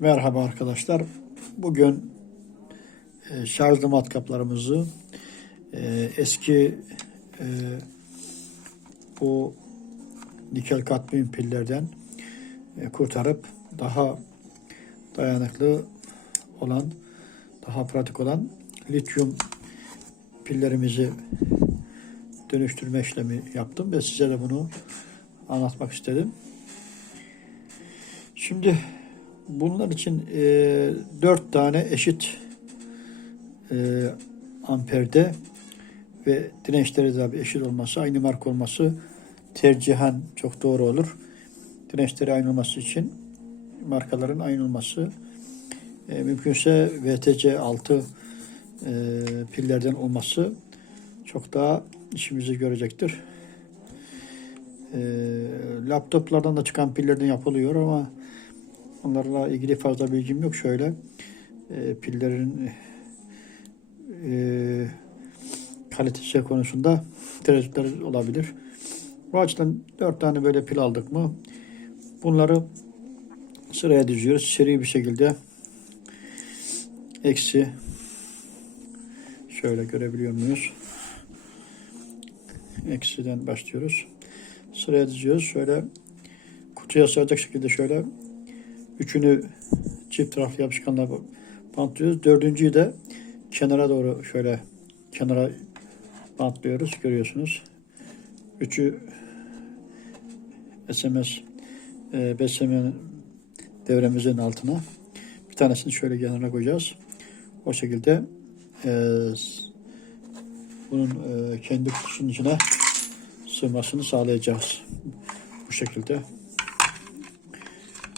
Merhaba arkadaşlar. Bugün e, şarjlı matkaplarımızı e, eski e, bu nikel kadmiyum pillerden kurtarıp daha dayanıklı olan, daha pratik olan lityum pillerimizi dönüştürme işlemi yaptım ve size de bunu anlatmak istedim. Şimdi bunlar için e, 4 tane eşit e, amperde ve dirençleri de eşit olması, aynı marka olması tercihen çok doğru olur. Dirençleri aynı olması için markaların aynı olması e, mümkünse VTC 6 e, pillerden olması çok daha işimizi görecektir. E, laptoplardan da çıkan pillerden yapılıyor ama onlarla ilgili fazla bilgim yok. Şöyle e, pillerin e, kalitesi konusunda tereddütler olabilir. Bu açıdan dört tane böyle pil aldık mı bunları sıraya diziyoruz. Seri bir şekilde eksi şöyle görebiliyor muyuz? Eksiden başlıyoruz. Sıraya diziyoruz. Şöyle kutuya sığacak şekilde şöyle üçünü çift taraflı yapışkanla bantlıyoruz. Dördüncüyü de kenara doğru şöyle kenara bantlıyoruz. Görüyorsunuz. Üçü SMS e, besleme devremizin altına. Bir tanesini şöyle kenara koyacağız. O şekilde e, bunun e, kendi kutusunun içine sığmasını sağlayacağız. Bu şekilde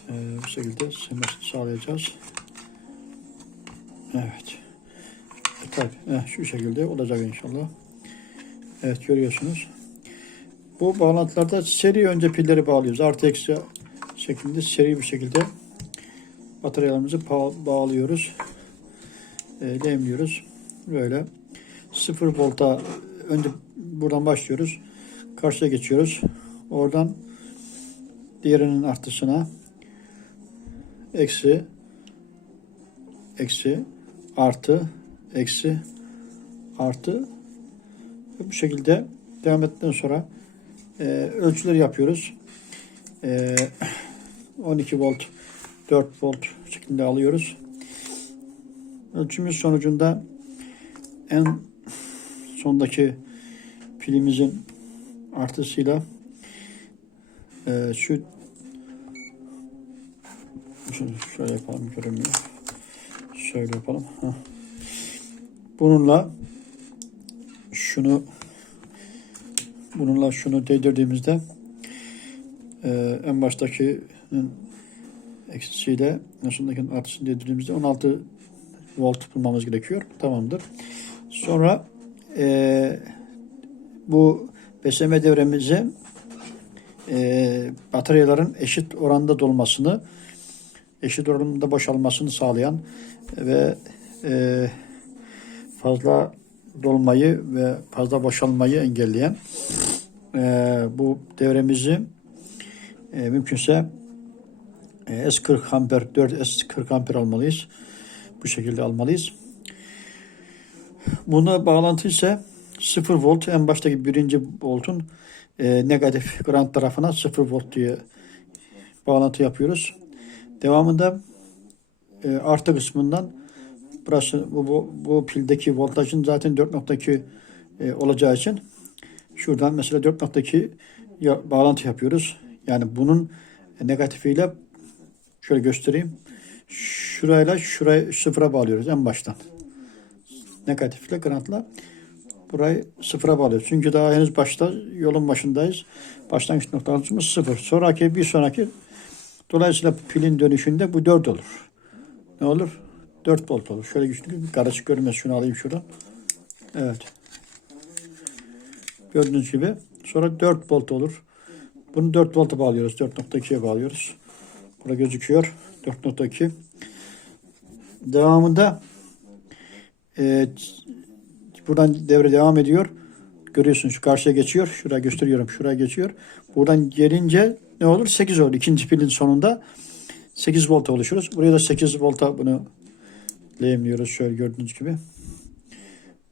e, bu şekilde sığmasını sağlayacağız. Evet. Tabii, eh, şu şekilde olacak inşallah. Evet görüyorsunuz. Bu bağlantılarda seri önce pilleri bağlıyoruz. Artı eksi şeklinde seri bir şekilde bataryalarımızı bağlıyoruz. E, demliyoruz. Böyle 0 volta önce buradan başlıyoruz. Karşıya geçiyoruz. Oradan diğerinin artısına eksi eksi artı eksi artı bu şekilde devam ettikten sonra e, ölçüleri yapıyoruz. E, 12 volt 4 volt şeklinde alıyoruz. Ölçümüz sonucunda en sondaki pilimizin artısıyla e, şu şunu şöyle yapalım görünmüyor. Şöyle yapalım. Heh. Bununla şunu bununla şunu değdirdiğimizde e, en baştaki eksisiyle sondakinin artısını değdirdiğimizde 16 volt bulmamız gerekiyor. Tamamdır. Sonra e, bu besleme devremizi e, bataryaların eşit oranda dolmasını eşit oranda boşalmasını sağlayan ve e, fazla dolmayı ve fazla boşalmayı engelleyen e, bu devremizi e, mümkünse e, S40 amper 4 S40 amper almalıyız. Bu şekilde almalıyız. Buna bağlantı ise 0 volt en baştaki birinci voltun e, negatif ground tarafına 0 volt diye bağlantı yapıyoruz. Devamında e, artı kısmından burası bu, bu, bu pildeki voltajın zaten 4.2 e, olacağı için şuradan mesela 4.2 ya, bağlantı yapıyoruz. Yani bunun negatifiyle şöyle göstereyim. Şurayla şurayı sıfıra bağlıyoruz en baştan. Negatifle grantla burayı sıfıra bağlıyoruz. Çünkü daha henüz başta yolun başındayız. Başlangıç noktamız sıfır. Sonraki bir sonraki dolayısıyla pilin dönüşünde bu 4 olur. Ne olur? 4 volt olur. Şöyle güçlü karışık görünmez. Şunu alayım şuradan. Evet. Gördüğünüz gibi. Sonra 4 volt olur. Bunu 4 volta bağlıyoruz. 4.2'ye bağlıyoruz. Burada gözüküyor. 4.2. Devamında e, buradan devre devam ediyor. Görüyorsunuz şu karşıya geçiyor. Şuraya gösteriyorum. Şuraya geçiyor. Buradan gelince ne olur? 8 olur. İkinci pilin sonunda 8 volta oluşuruz. Buraya da 8 volta bunu lehimliyoruz şöyle gördüğünüz gibi.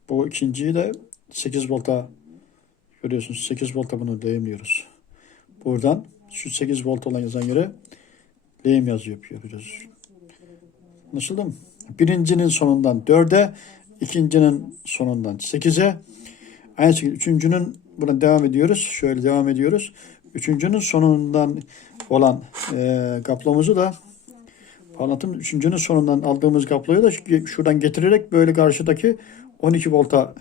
Bu ikinciyi de 8 volta görüyorsunuz. 8 volta bunu lehimliyoruz. Buradan şu 8 volt olan yazan yere lehim yazı yapıyoruz. Anlaşıldı mı? Birincinin sonundan 4'e, ikincinin sonundan 8'e, aynı şekilde üçüncünün buna devam ediyoruz. Şöyle devam ediyoruz. Üçüncünün sonundan olan e, kablomuzu da bağlantım üçüncünün sonundan aldığımız kabloyu da şu- şuradan getirerek böyle karşıdaki 12 volta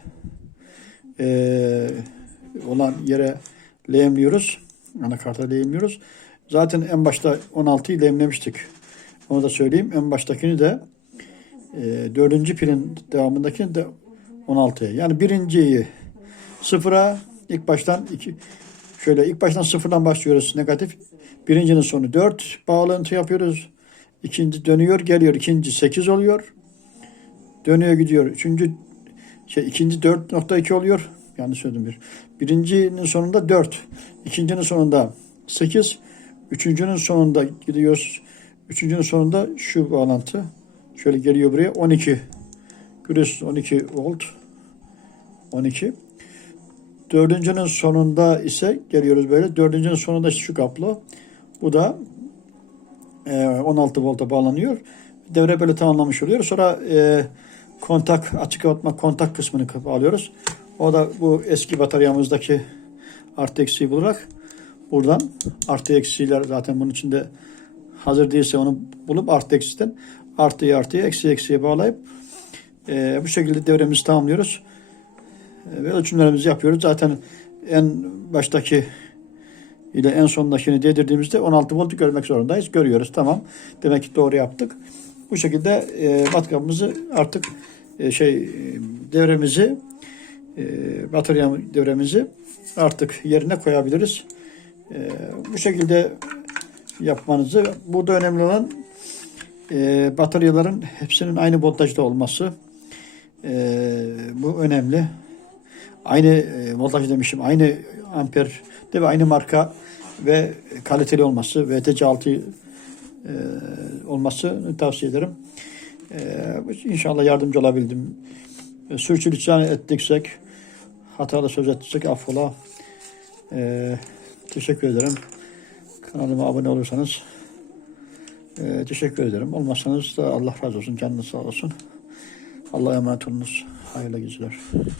e, olan yere lehimliyoruz. Anakarta lehimliyoruz. Zaten en başta 16'yı lehimlemiştik. Onu da söyleyeyim. En baştakini de e, dördüncü pilin devamındakini de 16'ya. Yani birinciyi sıfıra ilk baştan iki şöyle ilk baştan sıfırdan başlıyoruz negatif. Birincinin sonu 4 bağlantı yapıyoruz. İkinci dönüyor geliyor. ikinci 8 oluyor. Dönüyor gidiyor. Üçüncü şey ikinci 4.2 oluyor. Yanlış söyledim bir. Birincinin sonunda 4. ikincinin sonunda 8. Üçüncünün sonunda gidiyoruz. Üçüncünün sonunda şu bağlantı. Şöyle geliyor buraya 12. Görüyorsunuz 12 volt. 12. Dördüncünün sonunda ise geliyoruz böyle. Dördüncünün sonunda şu kablo. Bu da e, 16 volta bağlanıyor. Devre böyle tamamlamış oluyor. Sonra e, kontak, açık kapatma kontak kısmını bağlıyoruz. O da bu eski bataryamızdaki artı eksiği bularak buradan artı eksiler zaten bunun içinde hazır değilse onu bulup artı eksiden artıyı artıya eksi eksiye bağlayıp e, bu şekilde devremizi tamamlıyoruz. E, ve ölçümlerimizi yapıyoruz. Zaten en baştaki ile en sondakini dedirdiğimizde 16 volt görmek zorundayız. Görüyoruz. Tamam. Demek ki doğru yaptık. Bu şekilde e, matkabımızı artık e, şey e, devremizi e, batarya devremizi artık yerine koyabiliriz. E, bu şekilde yapmanızı burada önemli olan e, bataryaların hepsinin aynı voltajda olması. E, bu önemli. Aynı e, voltaj demişim. Aynı amper ve aynı marka ve kaliteli olması VTC6 e, olmasını tavsiye ederim. E, inşallah yardımcı olabildim. E, Sürçülisan ettiksek, hatalı söz ettiksek affola. E, teşekkür ederim. Kanalıma abone olursanız e, teşekkür ederim. Olmazsanız da Allah razı olsun. Canınız sağ olsun. Allah'a emanet olunuz. Hayırlı geceler.